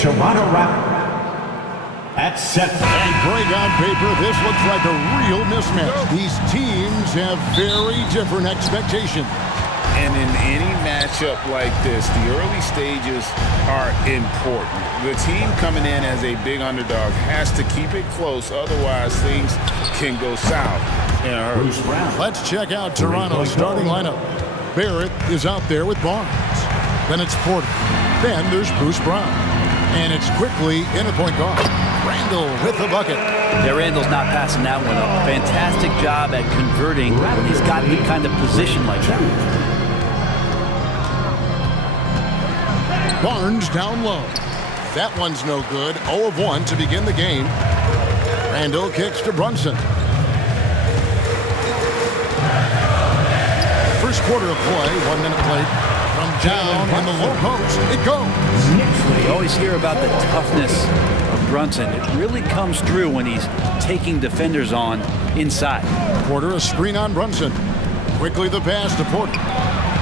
Toronto Raptors. At center. And Greg, on paper, this looks like a real mismatch. These teams have very different expectations. And in any matchup like this, the early stages are important. The team coming in as a big underdog has to keep it close, otherwise things can go south in a hurry. Let's check out Toronto's starting lineup. Barrett is out there with Barnes. Then it's Porter. Then there's Bruce Brown. And it's quickly in a point guard. Randall with the bucket. Yeah, Randall's not passing that one up. Fantastic job at converting when he's got the kind of position like that. Barnes down low. That one's no good. 0 of 1 to begin the game. Randall kicks to Brunson. First quarter of play, 1 minute played. From down in the low post, it goes. You always hear about the toughness of Brunson. It really comes through when he's taking defenders on inside. Porter a screen on Brunson. Quickly the pass to Porter.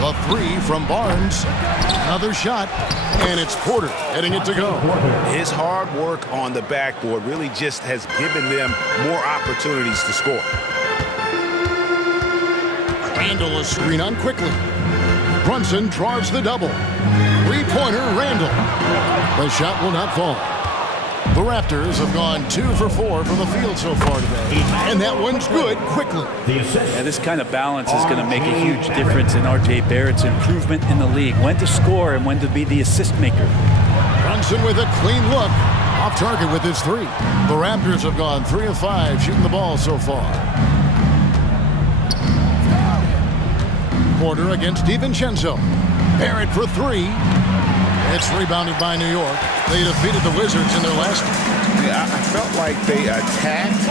The three from Barnes. Another shot, and it's Porter heading it to go. His hard work on the backboard really just has given them more opportunities to score. Randall a screen on quickly. Brunson draws the double. Three-pointer Randall. The shot will not fall. The Raptors have gone 2 for 4 from the field so far today. And that one's good quickly. Yeah, this kind of balance is going to make a huge difference in R.J. Barrett's improvement in the league. When to score and when to be the assist maker. Brunson with a clean look. Off target with his three. The Raptors have gone 3 of 5 shooting the ball so far. Porter against DiVincenzo. Barrett for 3. It's rebounded by New York. They defeated the Wizards in their last game. Yeah, I felt like they attacked,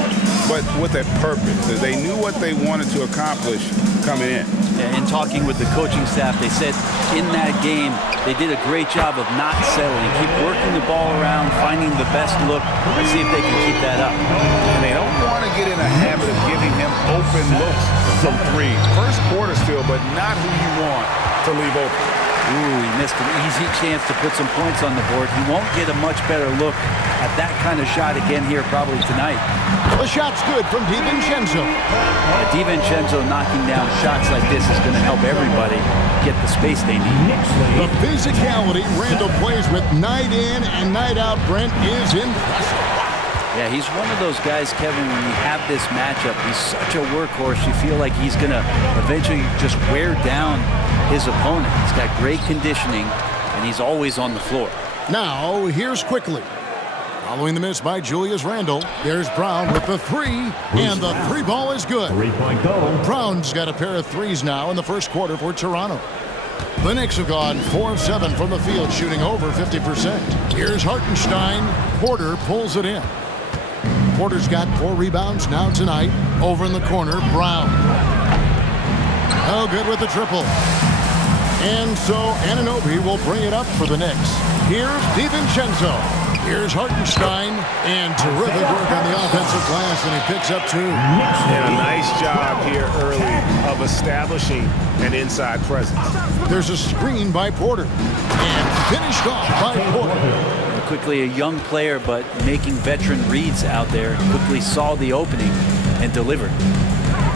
but with a purpose. They knew what they wanted to accomplish coming in. Yeah, in talking with the coaching staff, they said in that game they did a great job of not settling. Keep working the ball around, finding the best look, and see if they can keep that up. And they don't want to get in a habit of giving him open looks from 3. First quarter still, but not who you want to leave open. Ooh, he missed an easy chance to put some points on the board. He won't get a much better look at that kind of shot again here probably tonight. The shot's good from DiVincenzo. DiVincenzo knocking down shots like this is going to help everybody get the space they need. The physicality Randall plays with night in and night out, Brent, is impressive. Yeah, he's one of those guys, Kevin, when you have this matchup, he's such a workhorse. You feel like he's going to eventually just wear down his opponent. He's got great conditioning, and he's always on the floor. Now, here's quickly. Following the miss by Julius Randle, there's Brown with the 3, and the 3 ball is good. 3-point goal. Brown's got a pair of 3s now in the first quarter for Toronto. The Knicks have gone 4 of 7 from the field, shooting over 50%. Here's Hartenstein. Porter pulls it in. Porter's got 4 rebounds now tonight. Over in the corner, Brown. Oh, good with the triple. And so Anunoby will bring it up for the Knicks. Here's DiVincenzo. Here's Hartenstein. And terrific work on the offensive glass, and he picks up 2. And a nice job here early of establishing an inside presence. There's a screen by Porter. And finished off by Porter. Quickly a young player, but making veteran reads out there. Quickly saw the opening and delivered.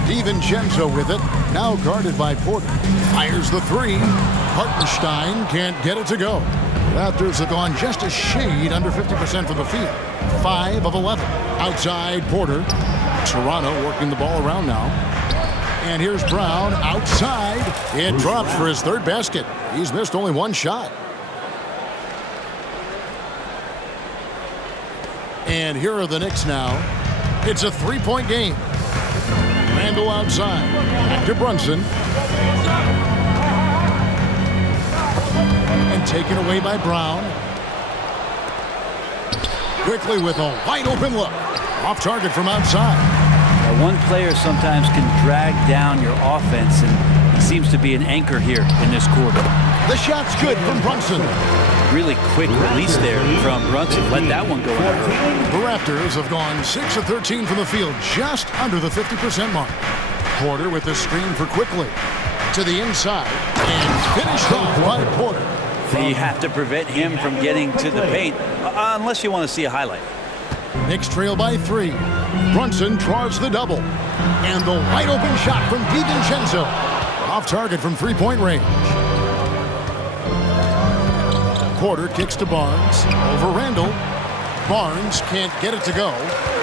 DiVincenzo with it. Now guarded by Porter. Fires the 3. Hartenstein can't get it to go. Raptors have gone just a shade under 50% from the field. 5 of 11. Outside Porter. Toronto working the ball around now. And here's Brown outside. It drops for his 3rd basket. He's missed only 1 shot. And here are the Knicks now. It's a 3-point game. Randall outside. Back to Brunson. And taken away by Brown. Quickly with a wide open look. Off target from outside. One player sometimes can drag down your offense, and he seems to be an anchor here in this quarter. The shot's good from Brunson. Really quick release there from Brunson. Let that one go out. The Raptors have gone 6 of 13 from the field, just under the 50% mark. Porter with the screen for quickly. To the inside, and finished off by Porter. You have to prevent him from getting to the paint, unless you want to see a highlight. Knicks trail by 3. Brunson draws the double. And the wide open shot from DiVincenzo. Off target from three-point range. Porter kicks to Barnes. Over Randall. Barnes can't get it to go.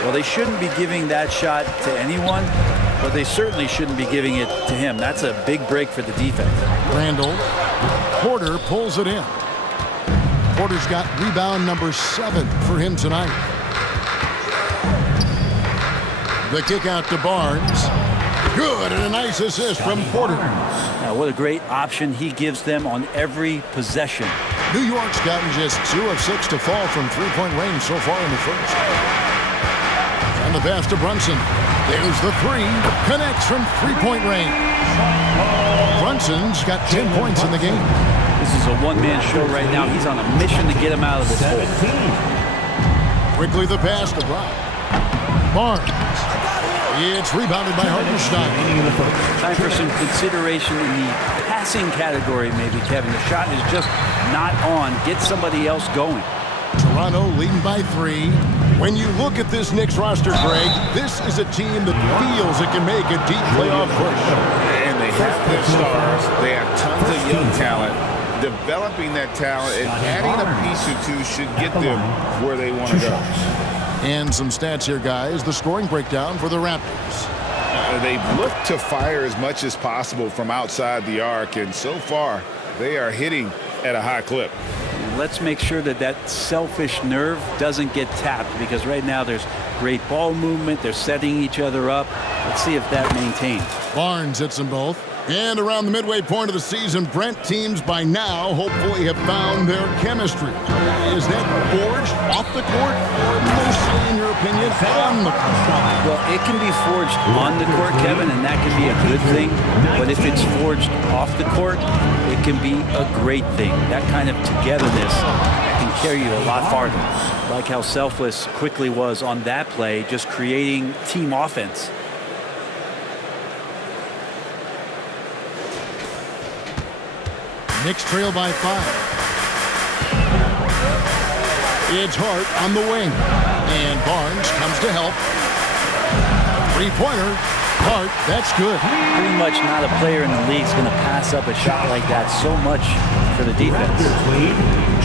Well, they shouldn't be giving that shot to anyone, but they certainly shouldn't be giving it to him. That's a big break for the defense. Randall. Porter pulls it in. Porter's got rebound number 7 for him tonight. The kick out to Barnes. Good, and a nice assist from Porter. Now, what a great option he gives them on every possession. New York's gotten just 2 of 6 to fall from three-point range so far in the first. And the pass to Brunson. There's the 3. Connects from three-point range. Brunson's got 10 points in the game. This is a one-man show right now. He's on a mission to get him out of this hole. Quickly the pass to Brown. Barnes. It's rebounded by Hartenstein. Time for some consideration in the passing category, maybe, Kevin. The shot is just not on. Get somebody else going. Toronto leading by 3. When you look at this Knicks roster, Greg, this is a team that feels it can make a deep playoff push. And they have their stars. They have tons of young talent. Developing that talent and adding a piece or two should get them where they want to go. And some stats here, guys. The scoring breakdown for the Raptors. They've looked to fire as much as possible from outside the arc, and so far, they are hitting at a high clip. Let's make sure that that selfish nerve doesn't get tapped, because right now there's great ball movement. They're setting each other up. Let's see if that maintains. Barnes hits them both. And around the midway point of the season, Brent, teams by now hopefully have found their chemistry. Is that forged off the court, or mostly, in your opinion, on the court? Well, it can be forged on the court, Kevin, and that can be a good thing. But if it's forged off the court, it can be a great thing. That kind of togetherness can carry you a lot farther. Like how selfless Quickly was on that play, just creating team offense. Knicks trail by 5. It's Hart on the wing. And Barnes comes to help. Three-pointer. Hart, that's good. Pretty much not a player in the league is going to pass up a shot like that so much for the defense.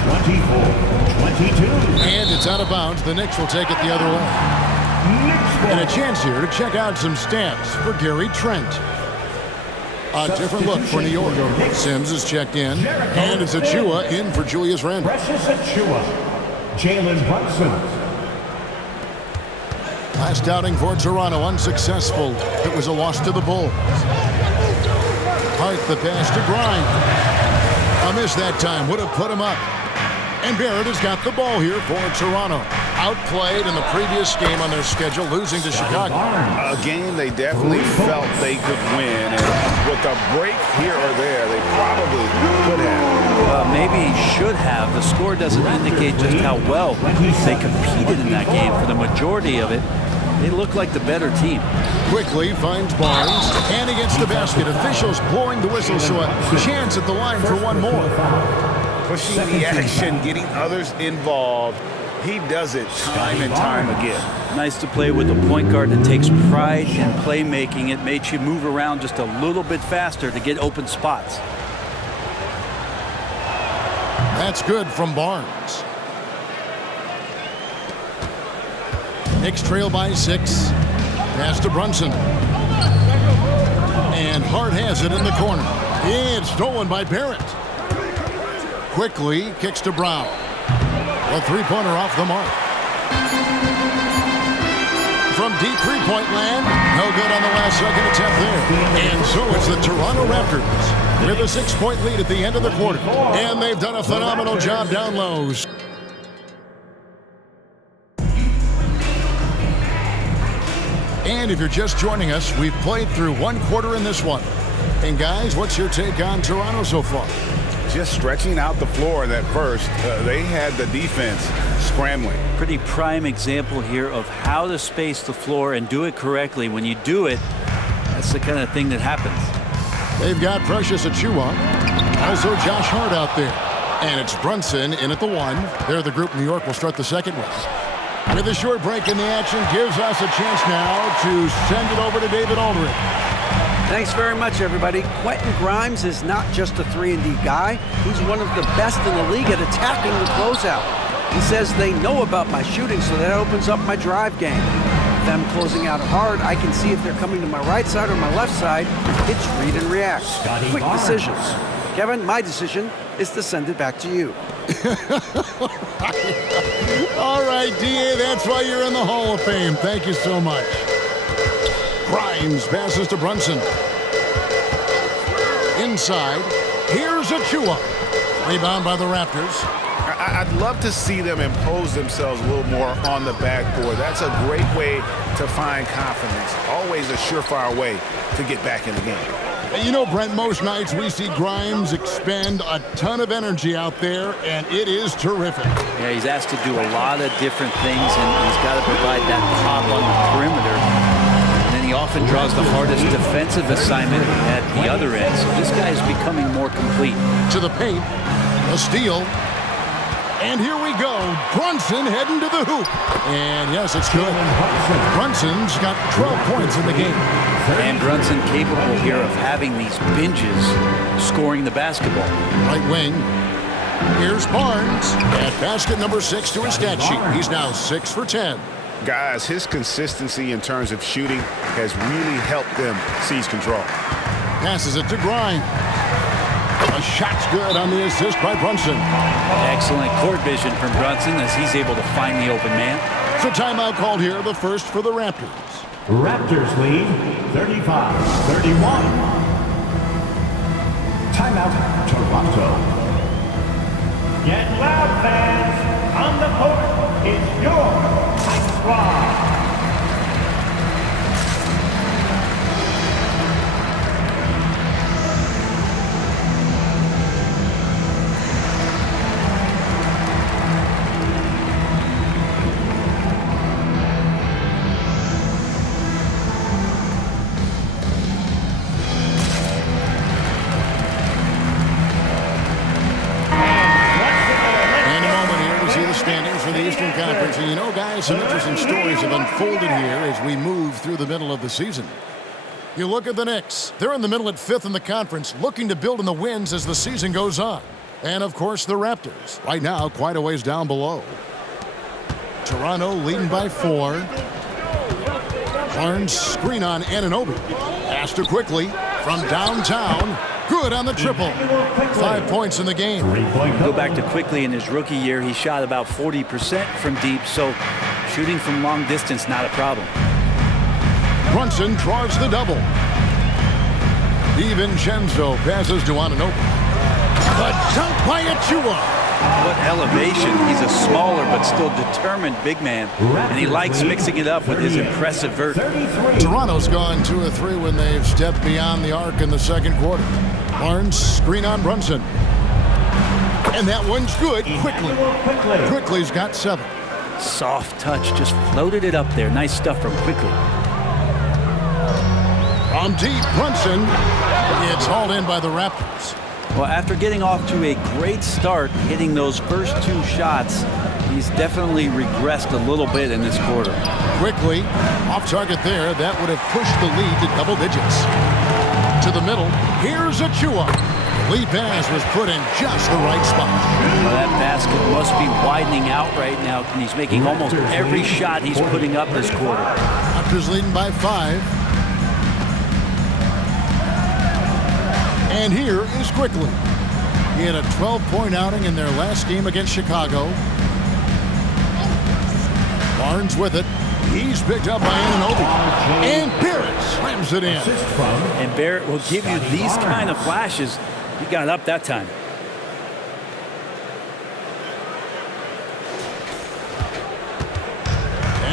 24-22. And it's out of bounds. The Knicks will take it the other way. And a chance here to check out some stats for Gary Trent. A different look for New York. Sims is checked in. And it's Achua in for Julius Randle. Precious Achua. Jalen Brunson. Last outing for Toronto, unsuccessful. It was a loss to the Bulls. Hart the pass to Grimes. A miss that time. Would have put him up. And Barrett has got the ball here for Toronto. Outplayed in the previous game on their schedule, losing to Chicago. A game they definitely felt they could win, and with a break here or there, they probably could have. Maybe should have. The score doesn't indicate just how well they competed in that game. For the majority of it, they look like the better team. Quickly finds Barnes, and he gets the basket. Officials blowing the whistle, so a chance at the line for one more. Pushing the action, getting others involved. He does it time and time again. Nice to play with a point guard that takes pride in playmaking. It makes you move around just a little bit faster to get open spots. That's good from Barnes. Knicks trail by 6. Pass to Brunson. And Hart has it in the corner. It's stolen by Barrett. Quickly kicks to Brown. A three-pointer off the mark. From deep three-point land, no good on the last second attempt there. And so it's the Toronto Raptors with a 6-point lead at the end of the quarter. And they've done a phenomenal job down low. And if you're just joining us, we've played through one quarter in this one. And guys, what's your take on Toronto so far? Just stretching out the floor in that first. They had the defense scrambling. Pretty prime example here of how to space the floor and do it correctly. When you do it, that's the kind of thing that happens. They've got Precious Achua. Also Josh Hart out there. And it's Brunson in at the 1. There, the group New York will start the second with. With a short break in the action, gives us a chance now to send it over to David Aldridge. Thanks very much, everybody. Quentin Grimes is not just a 3-and-D guy. He's one of the best in the league at attacking the closeout. He says they know about my shooting, so that opens up my drive game. If I'm closing out hard, I can see if they're coming to my right side or my left side. It's read and react. Quick decisions. Kevin, my decision is to send it back to you. All right, D.A., that's why you're in the Hall of Fame. Thank you so much. Grimes passes to Brunson. Inside, here's Achua. Rebound by the Raptors. I'd love to see them impose themselves a little more on the backboard. That's a great way to find confidence. Always a surefire way to get back in the game. You know, Brent, most nights we see Grimes expend a ton of energy out there, and it is terrific. Yeah, he's asked to do a lot of different things, and he's got to provide that pop on the perimeter. And then he often draws the hardest defensive assignment at the other end. So this guy is becoming more complete. To the paint, a steal. And here we go. Brunson heading to the hoop. And yes, it's good. Brunson's got 12 points in the game. And Brunson capable here of having these binges scoring the basketball. Right wing. Here's Barnes at basket number 6 to his stat sheet. He's now 6 for 10. Guys, his consistency in terms of shooting has really helped them seize control. Passes it to Grimes. A shot's good on the assist by Brunson. Excellent court vision from Brunson as he's able to find the open man. So timeout called here, the first for the Raptors. Raptors lead 35-31. Timeout, Toronto. Get loud, fans. On the court is your Knicks Squad. And you know, guys, some interesting stories have unfolded here as we move through the middle of the season. You look at the Knicks. They're in the middle at 5th in the conference, looking to build in the wins as the season goes on. And, of course, the Raptors, right now quite a ways down below. Toronto leading by 4. Barnes screen on Anunoby. Pass to quickly from downtown. Good on the triple. 5 points in the game. Go back to quickly in his rookie year. He shot about 40% from deep, so shooting from long distance, not a problem. Brunson draws the double. DiVincenzo passes to Anunoby. The dunk by Achua. What elevation. He's a smaller but still determined big man, and he likes mixing it up with his impressive vert. Toronto's gone 2 of 3 when they've stepped beyond the arc in the second quarter. Barnes screen on Brunson. And that one's good. Quickly's got 7. Soft touch, just floated it up there. Nice stuff from Quickly. From deep, Brunson. It's hauled in by the Raptors. Well, after getting off to a great start, hitting those first 2 shots, he's definitely regressed a little bit in this quarter. Quickly, off target there. That would have pushed the lead to double digits. To the middle, here's Achua. The lead pass was put in just the right spot. Well, that basket must be widening out right now, and he's making almost every shot he's putting up this quarter. Raptors leading by 5. And here is Quickly. He had a 12-point outing in their last game against Chicago. Barnes with it. He's picked up by Anunoby. And Barrett slams it in. And Barrett will give you these kind of flashes. He got up that time.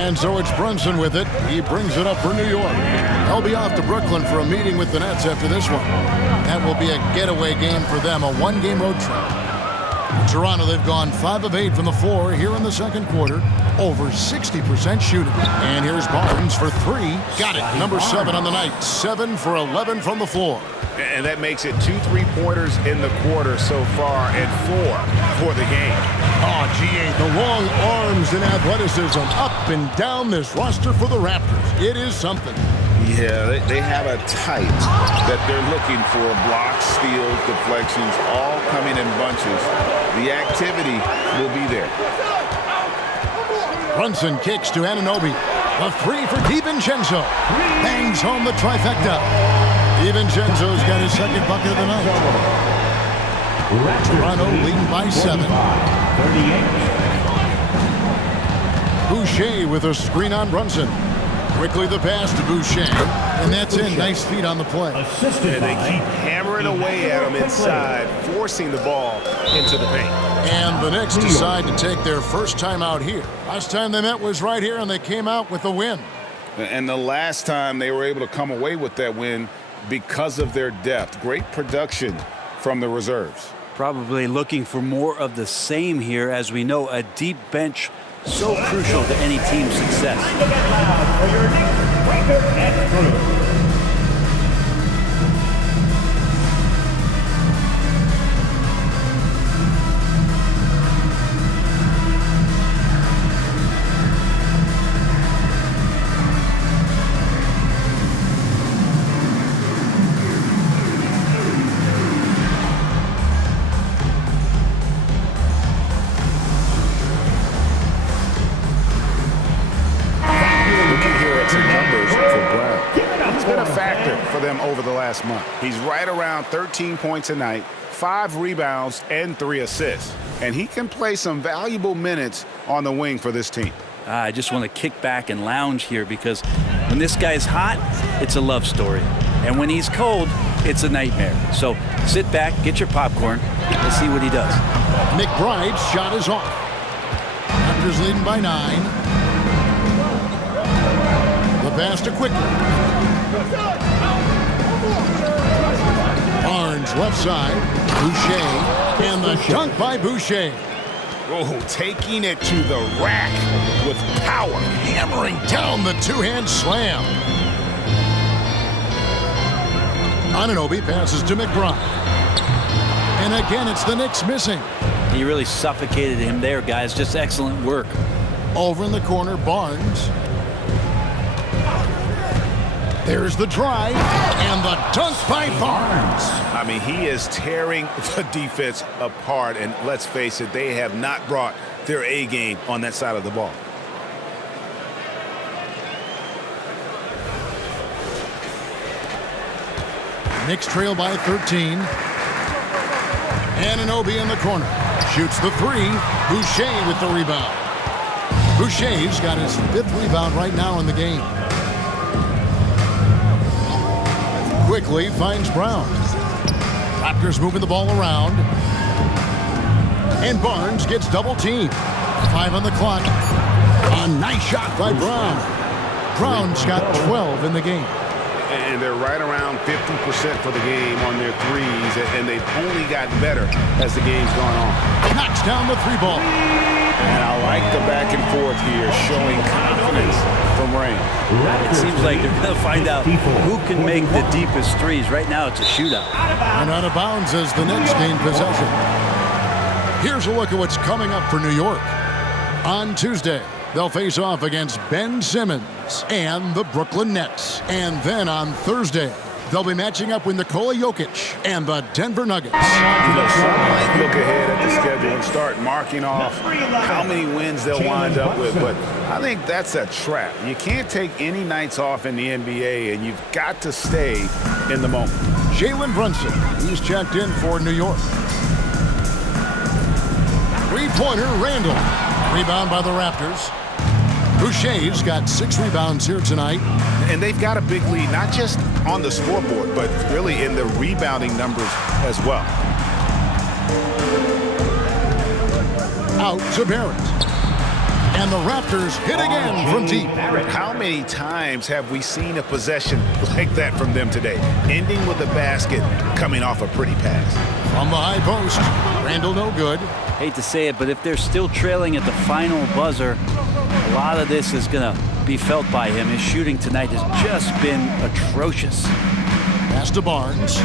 And so it's Brunson with it. He brings it up for New York. They'll be off to Brooklyn for a meeting with the Nets after this one. That will be a getaway game for them, a 1-game road trip. Toronto, they've gone 5 of 8 from the floor here in the second quarter. Over 60% shooting. And here's Barnes for 3. Got it. Number 7 on the night. 7 for 11 from the floor. And that makes it 2 3-pointers in the quarter so far and 4 for the game. Oh, GA, the long arms and athleticism up and down this roster for the Raptors. It is something. Yeah, they have a type that they're looking for. Blocks, steals, deflections, all coming in bunches. The activity will be there. Brunson kicks to Anunoby. A 3 for DiVincenzo. Bangs home the trifecta. DiVincenzo's got his second bucket of the night. Toronto leading by 7. 38. Boucher with a screen on Brunson. Quickly the pass to Boucher. And that's in. Nice feet on the play. And they keep hammering away at him inside, forcing the ball into the paint. And the Knicks decide to take their first time out here. Last time they met was right here, and they came out with a win. And the last time they were able to come away with that win because of their depth. Great production from the reserves. Probably looking for more of the same here. As we know, a deep bench so crucial to any team's success. Time to get loud for your Knicks breaker and crew. Over the last month. He's right around 13 points a night, 5 rebounds, and 3 assists. And he can play some valuable minutes on the wing for this team. I just want to kick back and lounge here because when this guy's hot, it's a love story. And when he's cold, it's a nightmare. So sit back, get your popcorn, and see what he does. McBride's shot is off. Raptors leading by 9. The pass to Quickly. Barnes left side. Boucher. And the dunk by Boucher. Oh, taking it to the rack with power. Hammering down the two-hand slam. Anunoby passes to McBride. And again, it's the Knicks missing. He really suffocated him there, guys. Just excellent work. Over in the corner, Barnes. There's the drive, and the dunk by Barnes. I mean, he is tearing the defense apart, and let's face it, they have not brought their A game on that side of the ball. Knicks trail by 13. Anunoby in the corner. Shoots the 3. Boucher with the rebound. Boucher's got his 5th rebound right now in the game. Quickly finds Brown. Raptors moving the ball around. And Barnes gets double teamed. 5 on the clock. A nice shot by Brown. Brown's got 12 in the game. And they're right around 50% for the game on their threes, and they've only gotten better as the game's gone on. Knocks down the 3 ball. And I like the back and forth here, showing confidence from Rain. It seems like they're going to find out who can make the deepest threes. Right now, it's a shootout. And out of bounds as the Knicks gain possession. Here's a look at what's coming up for New York. On Tuesday, they'll face off against Ben Simmons and the Brooklyn Nets. And then on Thursday, they'll be matching up with Nikola Jokic and the Denver Nuggets. You know, some might look ahead at the schedule and start marking off how many wins they'll wind up with, but I think that's a trap. You can't take any nights off in the NBA, and you've got to stay in the moment. Jalen Brunson, he's checked in for New York. 3-pointer, Randall. Rebound by the Raptors. Boucher's got 6 rebounds here tonight. And they've got a big lead, not just on the scoreboard, but really in the rebounding numbers as well. Out to Barrett. And the Raptors hit again from deep. How many times have we seen a possession like that from them today? Ending with a basket, coming off a pretty pass. From the high post, Randall no good. Hate to say it, but if they're still trailing at the final buzzer, a lot of this is going to be felt by him. His shooting tonight has just been atrocious. Pass to Barnes.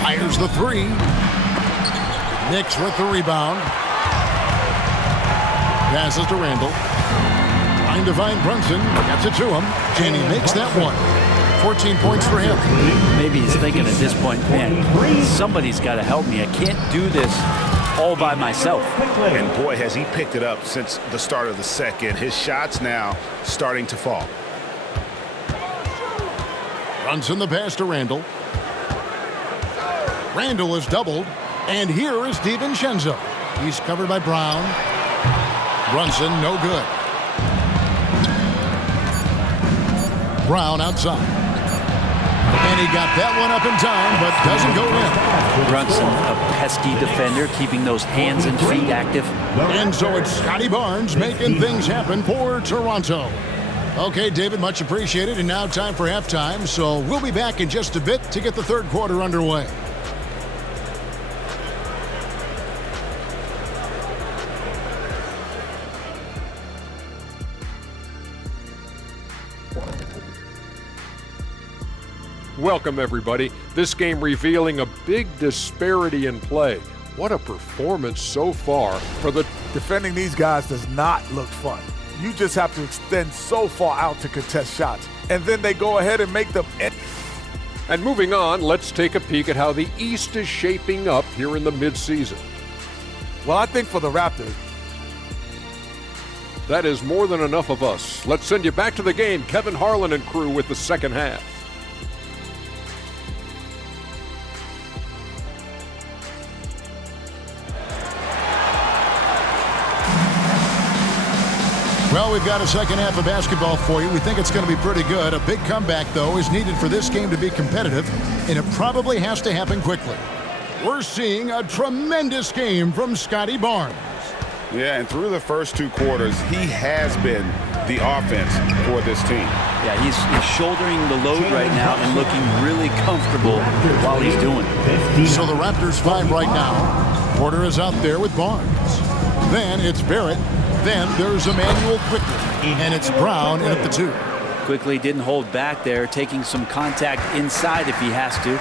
Fires the three. Knicks with the rebound. Passes to Randall. Trying to find Brunson. Gets it to him. And he makes that one. 14 points for him. Maybe he's thinking at this point, man, somebody's got to help me. I can't do this all by myself. And boy, has he picked it up since the start of the second. His shots now starting to fall. Brunson the pass to Randall. Randall is doubled. And here is DiVincenzo. He's covered by Brown. Brunson, no good. Brown outside. And he got that one up in time, but doesn't go in. Brunson, a pesky defender, keeping those hands and feet active. And so it's Scotty Barnes making things happen for Toronto. Okay, David, much appreciated. And now time for halftime. So we'll be back in just a bit to get the third quarter underway. Welcome, everybody. This game revealing a big disparity in play. What a performance so far for the... Defending these guys does not look fun. You just have to extend so far out to contest shots, and then they go ahead and make them... And moving on, let's take a peek at how the East is shaping up here in the midseason. Well, I think for the Raptors... That is more than enough of us. Let's send you back to the game. Kevin Harlan and crew with the second half. Well, we've got a second half of basketball for you. We think it's going to be pretty good. A big comeback, though, is needed for this game to be competitive, and it probably has to happen quickly. We're seeing a tremendous game from Scotty Barnes. Yeah, and through the first two quarters, he has been the offense for this team. Yeah, he's shouldering the load right now and looking really comfortable while he's doing it. So the Raptors 5 right now. Porter is out there with Barnes. Then it's Barrett. Then there's Emmanuel Quickly, and it's Brown in at the 2. Quickly didn't hold back there, taking some contact inside if he has to.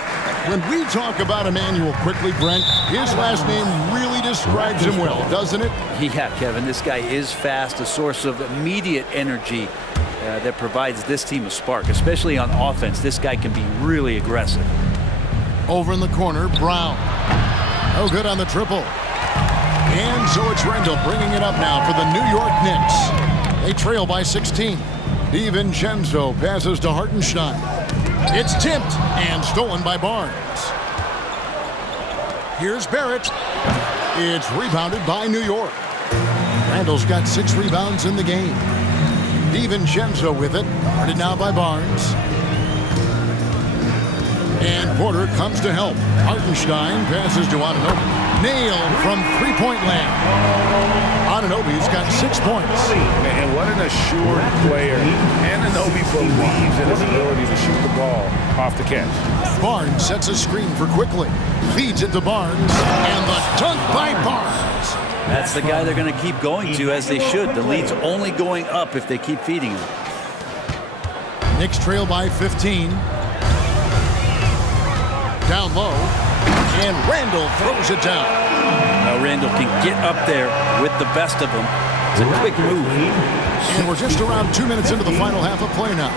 When we talk about Emmanuel Quickly, Brent, his last name really describes him well, doesn't it? Yeah, Kevin, this guy is fast, a source of immediate energy that provides this team a spark, especially on offense. This guy can be really aggressive. Over in the corner, Brown. No good on the triple. And so it's Randall bringing it up now for the New York Knicks. They trail by 16. DiVincenzo passes to Hartenstein. It's tipped and stolen by Barnes. Here's Barrett. It's rebounded by New York. Randall's got 6 rebounds in the game. DiVincenzo with it. Guarded now by Barnes. And Porter comes to help. Hartenstein passes to Anunoby. Nailed from three-point land. Anunoby's got 6 points. And what an assured player. Anunoby believes in his ability to shoot the ball off the catch. Barnes sets a screen for Quickly. Feeds it to Barnes. And the dunk by Barnes. That's the guy they're going to keep going to, as they should. The lead's only going up if they keep feeding him. Knicks trail by 15. Down low. And Randall throws it down. Now Randall can get up there with the best of them. It's a quick move. And we're just around 2 minutes into the final half of play now.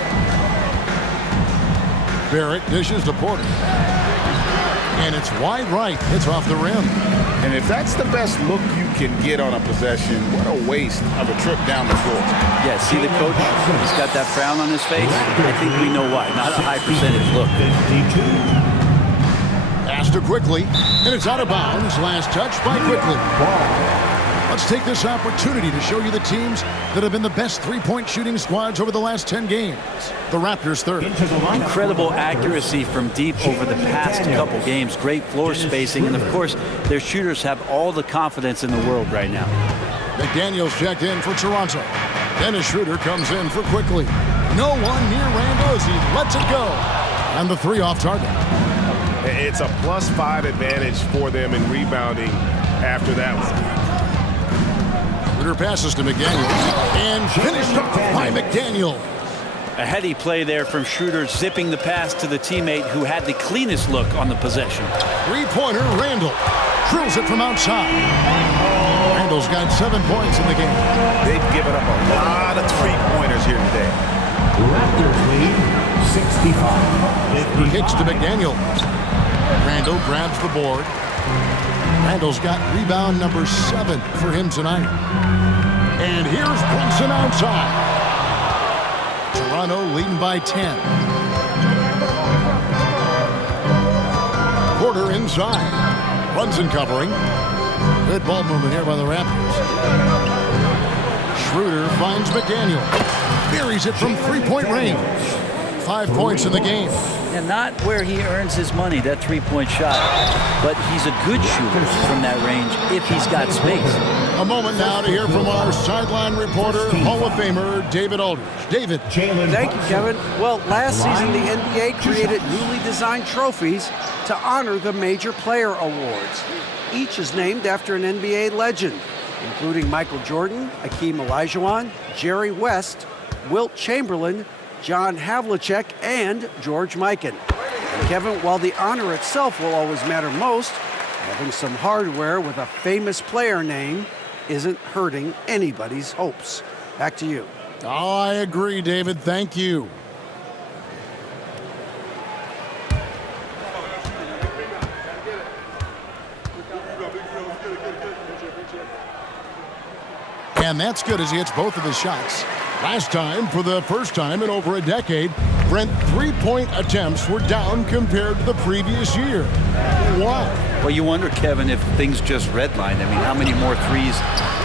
Barrett dishes to Porter. And it's wide right. It's off the rim. And if that's the best look you can get on a possession, what a waste of a trip down the floor. Yeah, see the coach? He's got that frown on his face. I think we know why. Not a high percentage look. Pass to Quickly, and it's out of bounds. Last touch by Quickly. Let's take this opportunity to show you the teams that have been the best three-point shooting squads over the last 10 games. The Raptors third. Incredible accuracy from deep over the past couple games. Great floor spacing, and of course, their shooters have all the confidence in the world right now. McDaniels checked in for Toronto. Dennis Schroeder comes in for quickly. No one near Randall as he lets it go. And the three off target. It's a +5 advantage for them in rebounding after that one. Schroeder passes to McDaniel. And finished off by McDaniel. A heady play there from Schroeder, zipping the pass to the teammate who had the cleanest look on the possession. Three-pointer, Randall. Drills it from outside. Randall's got 7 points in the game. They've given up a lot of three-pointers here today. Raptors lead 65. Kicks to McDaniel. Randall grabs the board. Randall's got rebound number 7 for him tonight. And here's Brunson outside. Toronto leading by 10. Porter inside. Brunson covering. Good ball movement here by the Raptors. Schroeder finds McDaniel. Buries it from three-point range. 5 points in the game. And not where he earns his money, that three-point shot. But he's a good shooter from that range if he's got space. A moment now to hear from our sideline reporter, Hall of Famer David Aldridge. David. Thank you, Kevin. Well, last season the NBA created newly designed trophies to honor the major player awards. Each is named after an NBA legend, including Michael Jordan, Hakeem Olajuwon, Jerry West, Wilt Chamberlain, John Havlicek, and George Mikan. And Kevin, while the honor itself will always matter most, having some hardware with a famous player name isn't hurting anybody's hopes. Back to you. Oh, I agree, David. Thank you. And that's good as he hits both of his shots. Last time, for the first time in over a decade, Brent, three-point attempts were down compared to the previous year. Why? Well, you wonder, Kevin, if things just redlined. I mean, how many more threes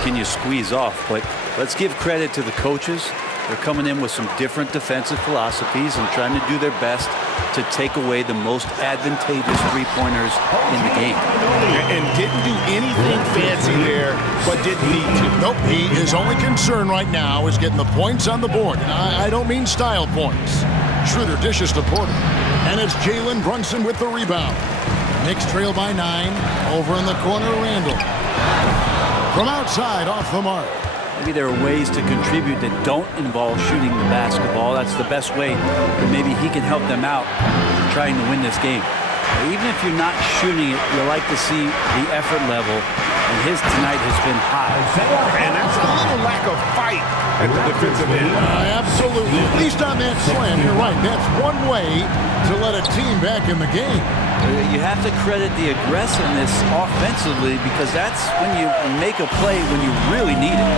can you squeeze off? But let's give credit to the coaches. They're coming in with some different defensive philosophies and trying to do their best to take away the most advantageous three-pointers in the game. And didn't do anything fancy there, but didn't need to. Nope, his only concern right now is getting the points on the board. And I don't mean style points. Schroeder dishes to Porter. And it's Jalen Brunson with the rebound. Knicks trail by 9. Over in the corner, Randall. From outside, off the mark. Maybe there are ways to contribute that don't involve shooting the basketball. That's the best way that maybe he can help them out trying to win this game. Even if you're not shooting it, you like to see the effort level, and his tonight has been high. And that's a little lack of fight at the defensive end. Absolutely. At least on that slam, you're right. That's one way to let a team back in the game. You have to credit the aggressiveness offensively because that's when you make a play when you really need it.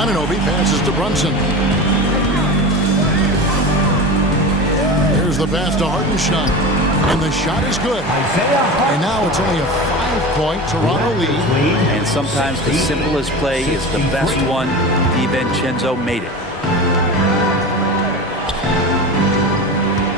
Anunoby passes to Brunson. Here's the pass to Hartenstein. And the shot is good. And now it's only a 5-point Toronto lead. And sometimes the simplest play is the best one. DiVincenzo made it.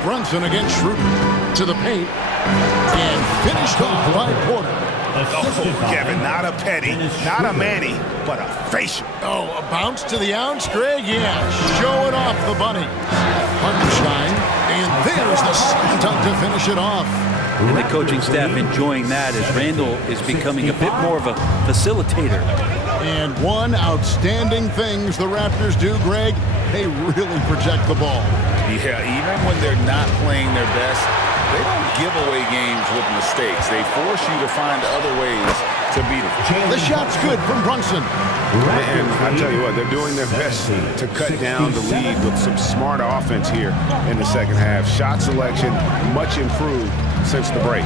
Brunson against Schroeder to the paint. And finished off by Porter. Oh, Kevin, not a petty, not a Manny, but a facial. Oh, a bounce to the ounce, Greg? Yeah, showing off the bunny. Hartenstein, and there's the slam dunk to finish it off. And the coaching staff enjoying that as Randall is becoming a bit more of a facilitator. And one outstanding things the Raptors do, Greg, they really protect the ball. Yeah, even when they're not playing their best, they don't give away games with mistakes. They force you to find other ways to beat them. The shot's good from Brunson. And I tell you what, they're doing their best to cut down the lead with some smart offense here in the second half. Shot selection much improved since the break.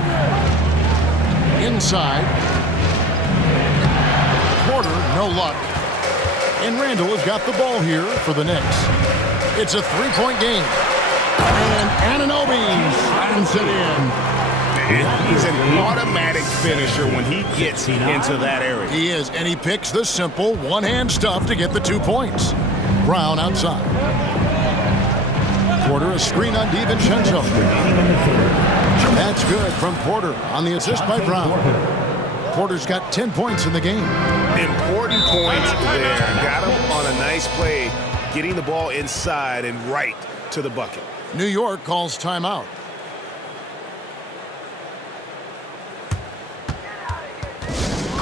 Inside. Porter, no luck. And Randall has got the ball here for the Knicks. It's a three-point game. And Anunoby slams it in. And he's an automatic finisher when he gets into that area. He is, and he picks the simple one-hand stuff to get the 2 points. Brown outside. Porter, a screen on DiVincenzo. That's good from Porter on the assist by Brown. Porter's got 10 points in the game. Important points there. Got him on a nice play getting the ball inside and right to the bucket. New York calls timeout.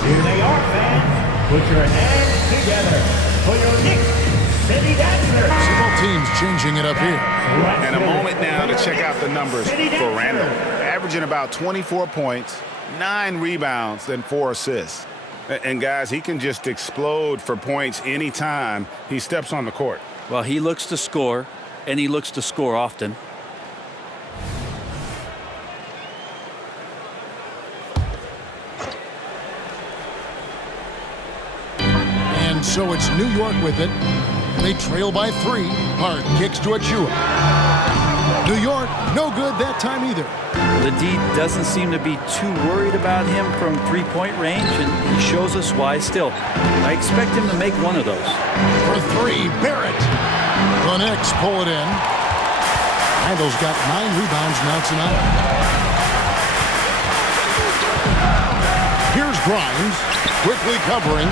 Here they are, fans. Put your hands together for your Knicks City Dancers. Several teams changing it up here. And a moment now to check out the numbers for Randall. Averaging about 24 points, 9 rebounds, and 4 assists. And guys, he can just explode for points anytime he steps on the court. Well, he looks to score, and he looks to score often. And so it's New York with it. They trail by 3. Hart kicks to Achua. New York, no good that time either. The D doesn't seem to be too worried about him from three-point range, and he shows us why still. I expect him to make one of those. For 3, Barrett. The Knicks pull it in. Randall's got 9 rebounds now tonight. Here's Grimes, quickly covering.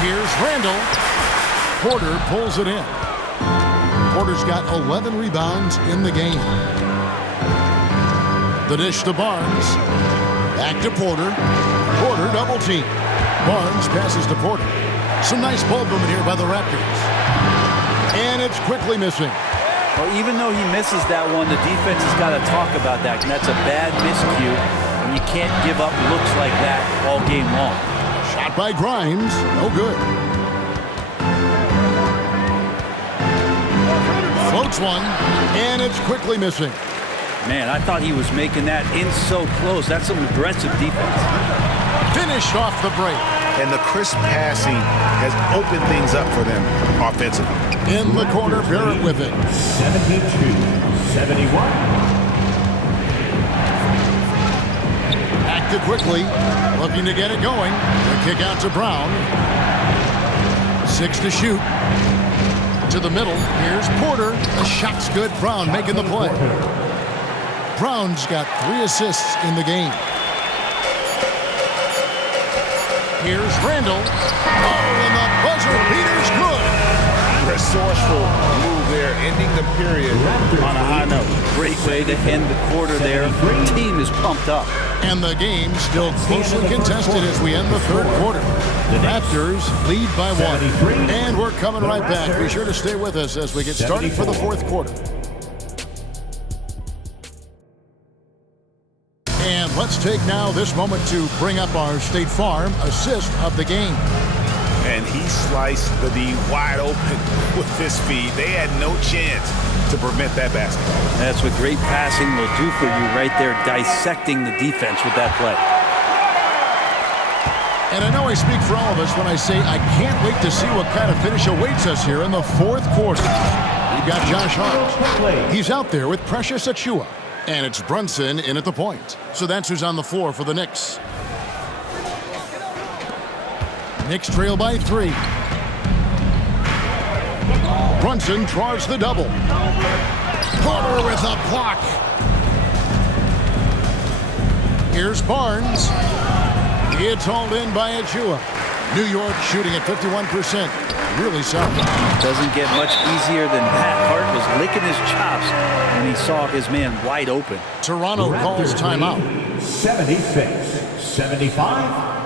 Here's Randall. Porter pulls it in. Porter's got 11 rebounds in the game. The dish to Barnes. Back to Porter. Porter double team. Barnes passes to Porter. Some nice ball movement here by the Raptors. And it's quickly missing. Well, even though he misses that one, the defense has got to talk about that. And that's a bad miscue. And you can't give up looks like that all game long. Shot by Grimes. No good. Floats one, and it's quickly missing. Man, I thought he was making that in so close. That's some aggressive defense. Finished off the break. And the crisp passing has opened things up for them offensively. In the corner, Barrett with it. 72-71. Active quickly, looking to get it going. The kick out to Brown. 6 to shoot. To the middle, here's Porter. The shot's good. Brown making the play. Brown's got 3 assists in the game. Here's Randall. Oh, and the buzzer beater's good. Resourceful move there, ending the period on a high note. Great way to end the quarter there. The team is pumped up. And the game still closely contested as we end the third quarter. The Raptors lead by 1. And we're coming right back. Be sure to stay with us as we get started for the fourth quarter. And let's take now this moment to bring up our State Farm assist of the game. And he sliced the D wide open with this feed. They had no chance to prevent that basket. That's what great passing will do for you right there, dissecting the defense with that play. And I know I speak for all of us when I say I can't wait to see what kind of finish awaits us here in the fourth quarter. We've got Josh Hart. He's out there with Precious Achua. And it's Brunson in at the point. So that's who's on the floor for the Knicks. Knicks trail by 3. Brunson draws the double. Porter with a block. Here's Barnes. It's hauled in by Achua. New York shooting at 51%. Really solid. Doesn't get much easier than that. Hart was licking his chops when he saw his man wide open. Toronto calls timeout. 76-75.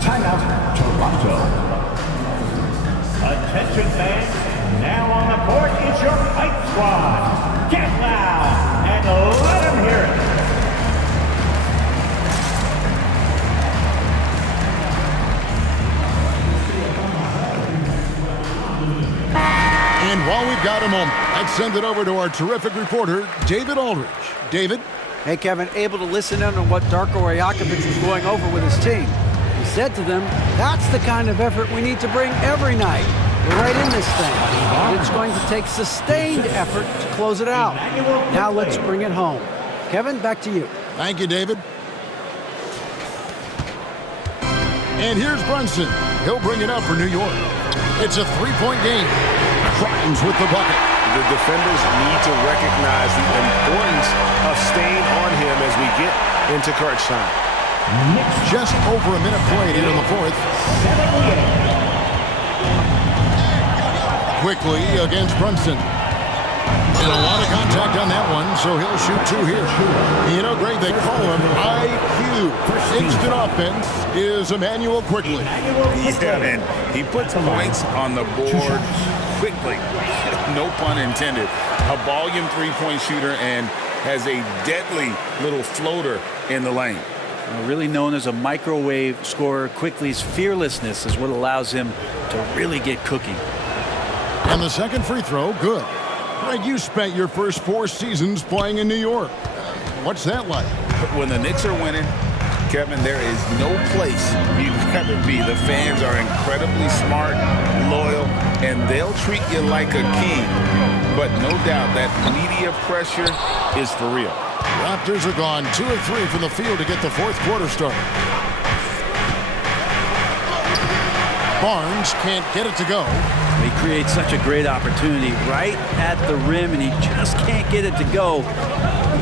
Timeout, Toronto. Attention fans, now on the court is your hype squad. Get loud and let them hear it. And while we've got a moment, I'd send it over to our terrific reporter, David Aldridge. David? Hey, Kevin, able to listen in on what Darko Rajakovic was going over with his team. He said to them, that's the kind of effort we need to bring every night. We're right in this thing. And it's going to take sustained effort to close it out. Now let's bring it home. Kevin, back to you. Thank you, David. And here's Brunson. He'll bring it up for New York. It's a 3-point game. Grimes with the bucket. The defenders need to recognize the importance of staying on him as we get into crunch time. Just over a minute played here in the fourth. Quickly against Brunson. And a lot of contact on that one, so he'll shoot 2 here. You know, Greg, they call him IQ. Instant offense is Emmanuel Quickly. Yeah, and he puts points on the board quickly. No pun intended. A volume three-point shooter and has a deadly little floater in the lane. Really known as a microwave scorer, Quickly's fearlessness is what allows him to really get cooking. And the second free throw, good. Greg, you spent your first 4 seasons playing in New York. What's that like? When the Knicks are winning, Kevin, there is no place you'd rather be. The fans are incredibly smart, loyal, and they'll treat you like a king. But no doubt that media pressure is for real. Raptors are gone 2 of 3 from the field to get the fourth quarter started. Barnes can't get it to go. He creates such a great opportunity right at the rim, and he just can't get it to go.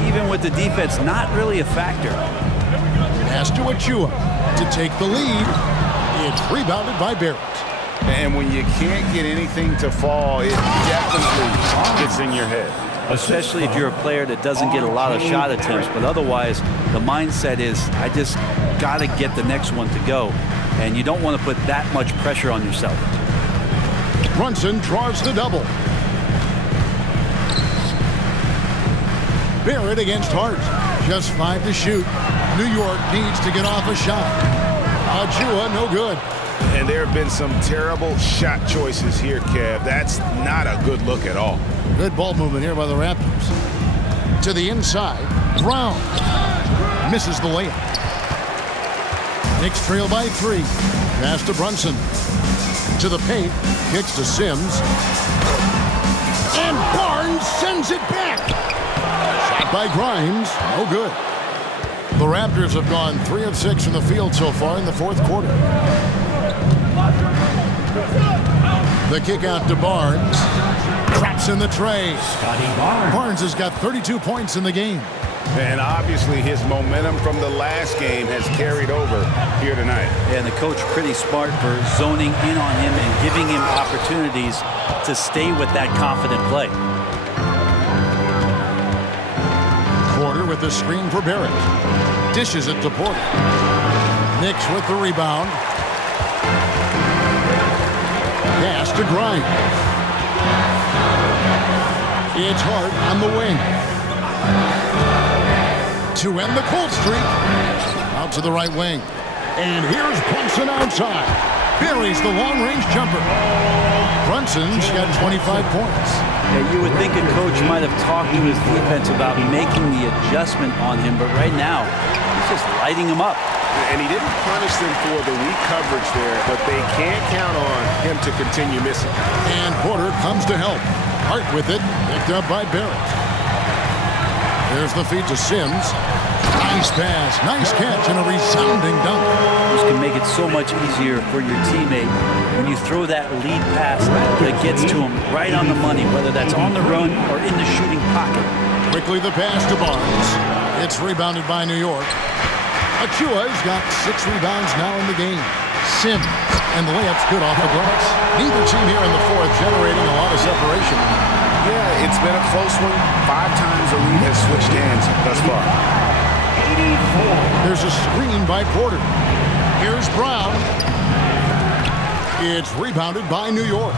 Even with the defense not really a factor. Pass to Achua to take the lead. It's rebounded by Barrett. And when you can't get anything to fall, it definitely gets in your head. Especially if you're a player that doesn't get a lot of shot attempts, but otherwise the mindset is, I just got to get the next one to go. And you don't want to put that much pressure on yourself. Brunson draws the double. Barrett against Hart. Just 5 to shoot. New York needs to get off a shot. Achua, no good. And there have been some terrible shot choices here, Kev. That's not a good look at all. Good ball movement here by the Raptors. To the inside. Brown misses the layup. Knicks trail by 3. Pass to Brunson. To the paint. Kicks to Sims. And Barnes sends it back. Shot by Grimes. No good. The Raptors have gone 3 of 6 from the field so far in the fourth quarter. The kick out to Barnes. Traps in the tray. Barnes has got 32 points in the game. And obviously his momentum from the last game has carried over here tonight. And the coach pretty smart for zoning in on him and giving him opportunities to stay with that confident play. Porter with the screen for Barrett. Dishes it to Porter. Knicks with the rebound. Pass to Grimes. It's Hart on the wing. To end the cold streak. Out to the right wing. And here's Brunson outside. Buries the long-range jumper. Brunson's got 25 points. Yeah, you would think a coach might have talked to his defense about making the adjustment on him, but right now, he's just lighting him up. And he didn't punish them for the weak coverage there, but they can't count on him to continue missing. And Porter comes to help. Hart with it, picked up by Barrett. There's the feed to Sims. Nice pass, nice catch, and a resounding dunk. This can make it so much easier for your teammate when you throw that lead pass that gets to him right on the money, whether that's on the run or in the shooting pocket. Quickly the pass to Barnes. It's rebounded by New York. Achua's got 6 rebounds now in the game. Sims, and the layup's good off the glass. Neither team here in the fourth generating a lot of separation. Yeah, it's been a close one. 5 times the lead has switched hands thus far. There's a screen by Porter. Here's Brown. It's rebounded by New York.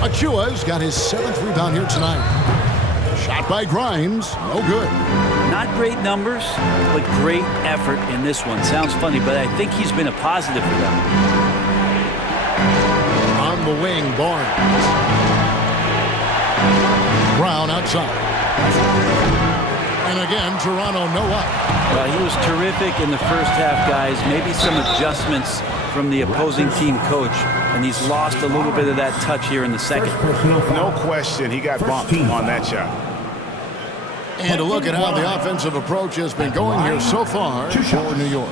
Achua's got his 7th rebound here tonight. Shot by Grimes, no good. Not great numbers, but great effort in this one. Sounds funny, but I think he's been a positive for them. On the wing, Barnes. Brown outside. And again, Toronto no up. Well, he was terrific in the first half, guys. Maybe some adjustments from the opposing team coach, and he's lost a little bit of that touch here in the second. No question, he got bumped on that shot. And a look at how the offensive approach has been going here so far for New York.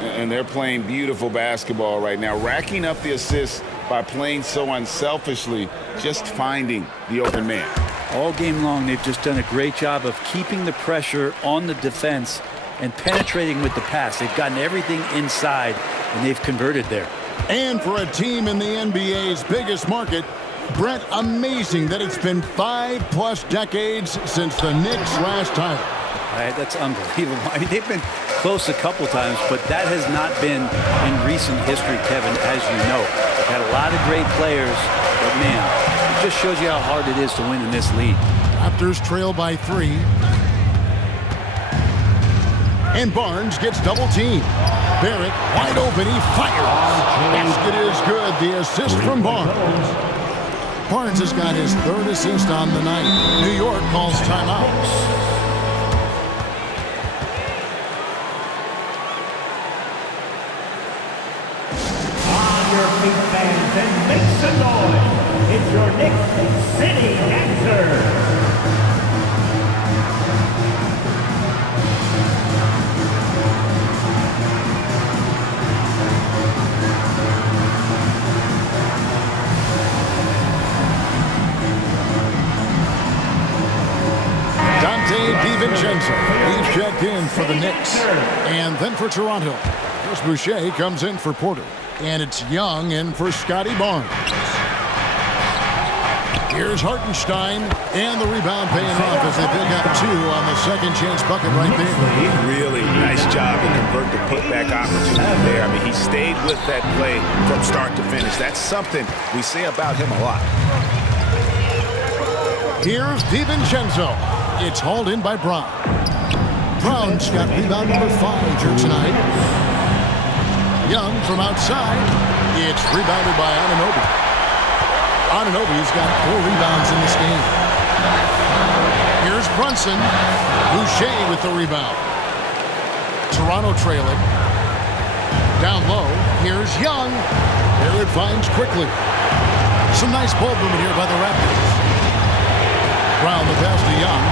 And they're playing beautiful basketball right now, racking up the assists by playing so unselfishly, just finding the open man. All game long, they've just done a great job of keeping the pressure on the defense and penetrating with the pass. They've gotten everything inside, and they've converted there. And for a team in the NBA's biggest market, Brett, amazing that it's been 5+ decades since the Knicks' last title. Right, that's unbelievable. I mean, they've been close a couple times, but that has not been in recent history, Kevin, as you know. They've had a lot of great players, but man, it just shows you how hard it is to win in this league. Raptors trail by 3. And Barnes gets double-teamed. Barrett wide open, he fires. Basket is good, the assist from Barnes. Barnes has got his 3rd assist on the night. New York calls timeout. Your feet, fans, and make some noise. It's your Knicks City Dancer. Dante DiVincenzo, he's checked in for the Knicks. And then for Toronto, Chris Boucher comes in for Porter. And it's Young in for Scotty Barnes. Here's Hartenstein, and the rebound paying off as they pick up 2 on the second chance bucket right there. Really nice job to convert the putback opportunity there. I mean, he stayed with that play from start to finish. That's something we say about him a lot. Here's DiVincenzo. It's hauled in by Brown. Brown's got rebound number 5 here tonight. Young from outside. It's rebounded by Anunoby. Anunoby's got 4 rebounds in this game. Here's Brunson. Boucher with the rebound. Toronto trailing. Down low. Here's Young. There it finds quickly. Some nice ball movement here by the Raptors. Brown the pass to Young.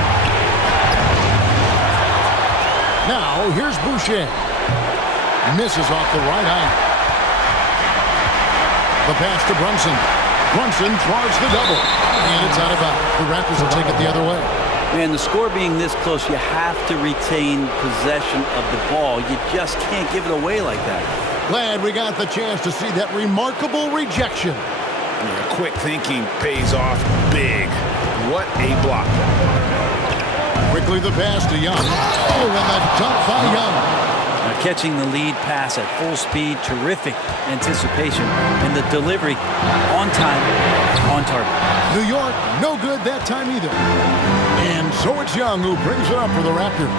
Now here's Boucher. Misses off the right iron. The pass to Brunson. Brunson draws the double. And it's out of bounds. The Raptors will take it the other way. Man, the score being this close, you have to retain possession of the ball. You just can't give it away like that. Glad we got the chance to see that remarkable rejection. Yeah, quick thinking pays off big. What a block. Quickly the pass to Young. Oh, and the dunk by Young. Now catching the lead pass at full speed, terrific anticipation, and the delivery on time, on target. New York, no good that time either. And so it's Young who brings it up for the Raptors.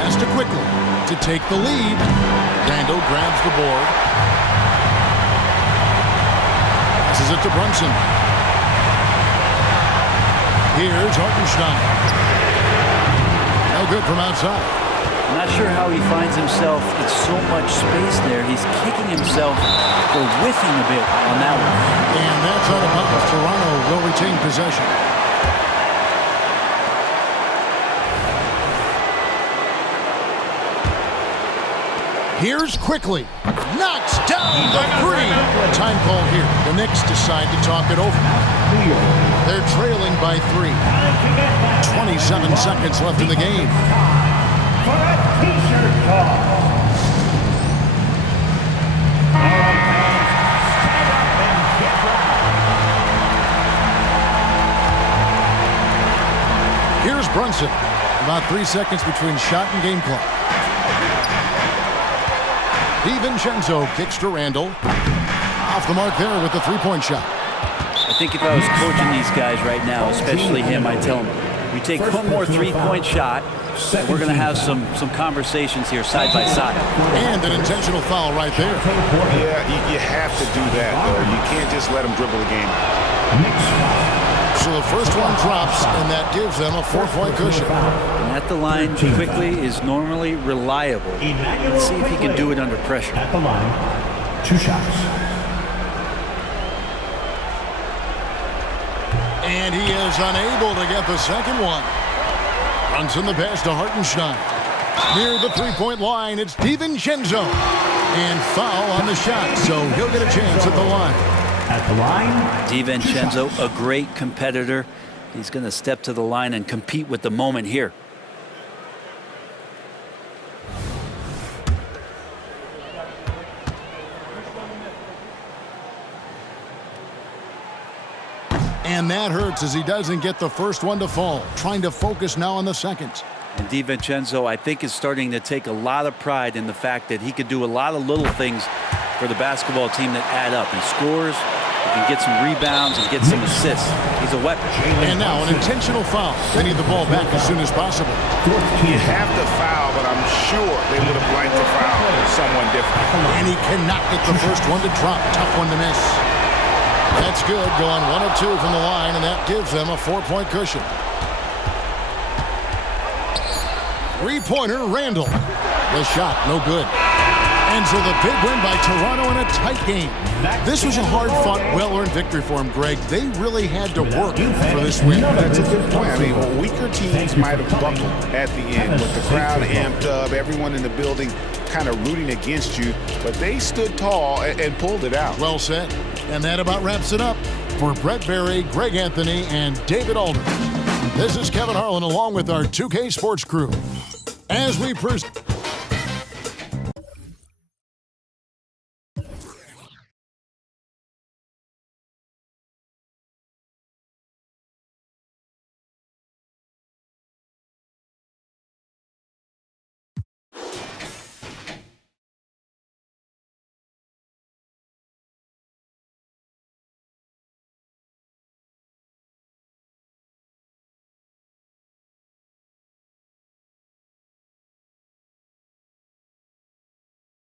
Pass to Quickly to take the lead. Randall grabs the board. Passes it to Brunson. Here's Hartenstein. No good from outside. Not sure how he finds himself in so much space there. He's kicking himself for whiffing a bit on that one. And that's out of bounds. Toronto will retain possession. Here's Quickly. Knocks down the 3. Time call here. The Knicks decide to talk it over. They're trailing by 3. 27 seconds left in the game. For a t-shirt call. Stand up and get right. Here's Brunson. About 3 seconds between shot and game clock. DiVincenzo kicks to Randall. Off the mark there with the 3-point shot. I think if I was coaching these guys right now, especially him, I'd tell him, you take one more 3-point shot, and we're going to have some conversations here side by side. And an intentional foul right there. Yeah, you have to do that, though. You can't just let them dribble the game. So the first one drops, and that gives them a 4-point cushion. And at the line, Quickly is normally reliable. Let's see if he can do it under pressure. At the line, 2 shots. And he is unable to get the second one. Brunson the pass to Hartenstein. Near the 3-point line, it's DiVincenzo. And foul on the shot, so he'll get a chance at the line. At the line, DiVincenzo, a great competitor. He's going to step to the line and compete with the moment here. And that hurts as he doesn't get the first one to fall. Trying to focus now on the second. And DiVincenzo, I think, is starting to take a lot of pride in the fact that he could do a lot of little things for the basketball team that add up. He scores, he can get some rebounds, and get some assists. He's a weapon. And now an intentional foul. They need the ball back as soon as possible. You have to foul, but I'm sure they would have liked to foul someone different. And he cannot get the first one to drop. Tough one to miss. That's good. Going 1 of 2 from the line, and that gives them a 4-point cushion. Three-pointer, Randall. The shot, no good. And so the big win by Toronto in a tight game. This was a hard-fought, well-earned victory for him, Greg. They really had to work for this win. That's a good point. I mean, weaker teams might have buckled at the end with the crowd amped up, everyone in the building kind of rooting against you, but they stood tall and pulled it out. Well said. And that about wraps it up. For Brett Berry, Greg Anthony, and David Alder, this is Kevin Harlan along with our 2K Sports crew. As we present...